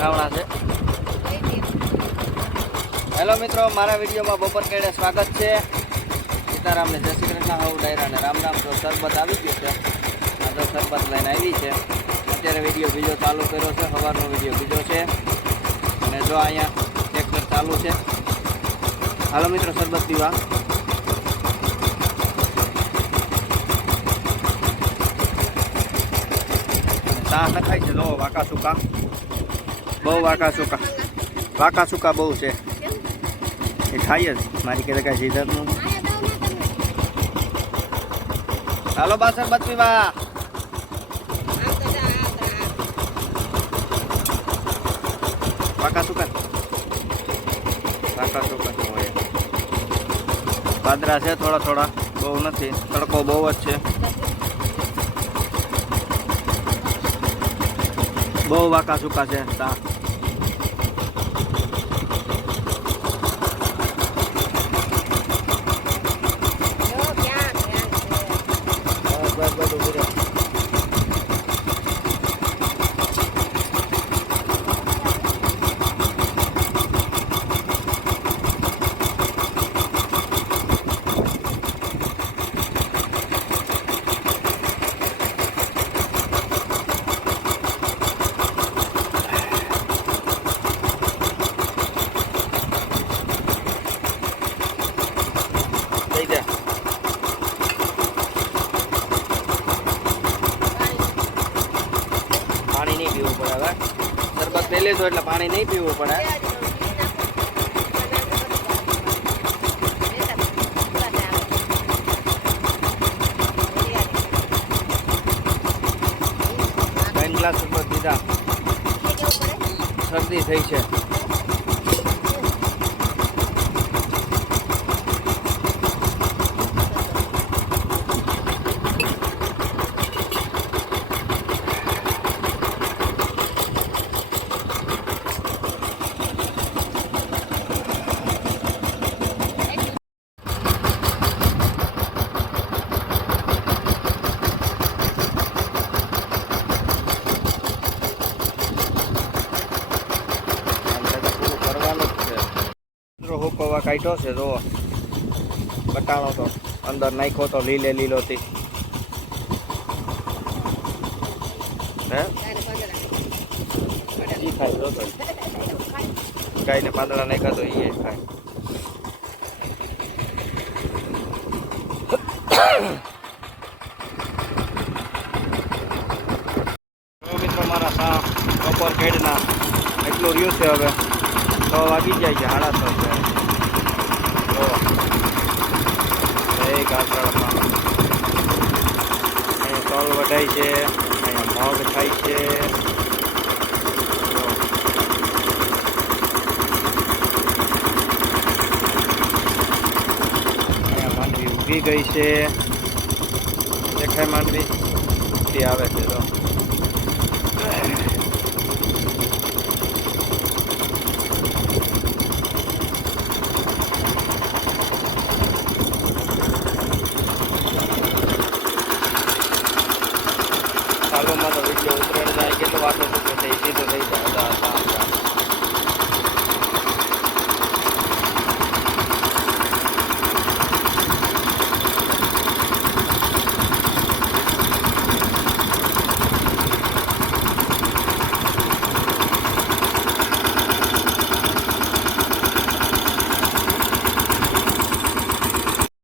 રાવણા છે. હેલો મિત્રો, મારા વિડીયોમાં બપોર કેડે સ્વાગત છે. સીતારામને જય શ્રી કૃષ્ણ હવ ડાયરા અને રામ રામ. તો શરબત આવી ગયો છે. આ તો શરબત લઈને આવી છે. અત્યારે વીડિયો બીજો ચાલુ કર્યો છે, સવારનો વીડિયો બીજો છે. અને જો અહીંયા ટ્રેક્ટર ચાલુ છે. હાલો મિત્રો, શરબત પીવા. ચા નખાય છે, જો વાકા સુકા. બહુ વાકા સુકા. વાકા સુકા બહુ છે. એ ખાઈએ જ. મારી કે કાંઈ સીધરનું હાલો બાસર શરબત પીવા વાકા સુકા. વાકા સુકા પાદરા છે થોડા થોડા. બહુ નથી. તડકો બહુ જ છે. બહુ વાકા સુકા છે તા બસ બસ બસ ઊભી રહો. થઈ જા પાણી નહીં પીવું પડે હવે શરબત પી લીધું એટલે પાણી નહીં પીવું પડે. ગ્લાસ શરબત પીધા. શરદી થઈ છે આમ તો તો પૂરું કરવાનું જ છે મિત્રો હુકવા કાઢ્યો છે જો બટાણો તો અંદર નાખ્યો તો લીલે લીલો થી હે? ઈ ખાય, જો તો. પાંદડા નાખ્યા તો એ ખાય. મિત્રો, મારા સાપ બપોર ખેડના એટલું રહ્યું છે હવે. છ વાગી જાય છે, સાડા છ છે. જય ગાસડામાં અહીંયા તલ વઢાય છે, અહીંયા મગ થાય છે. અહીંયા માંડવી ઉગી ગઈ છે. દેખાય માંડવી. આવે છે તો.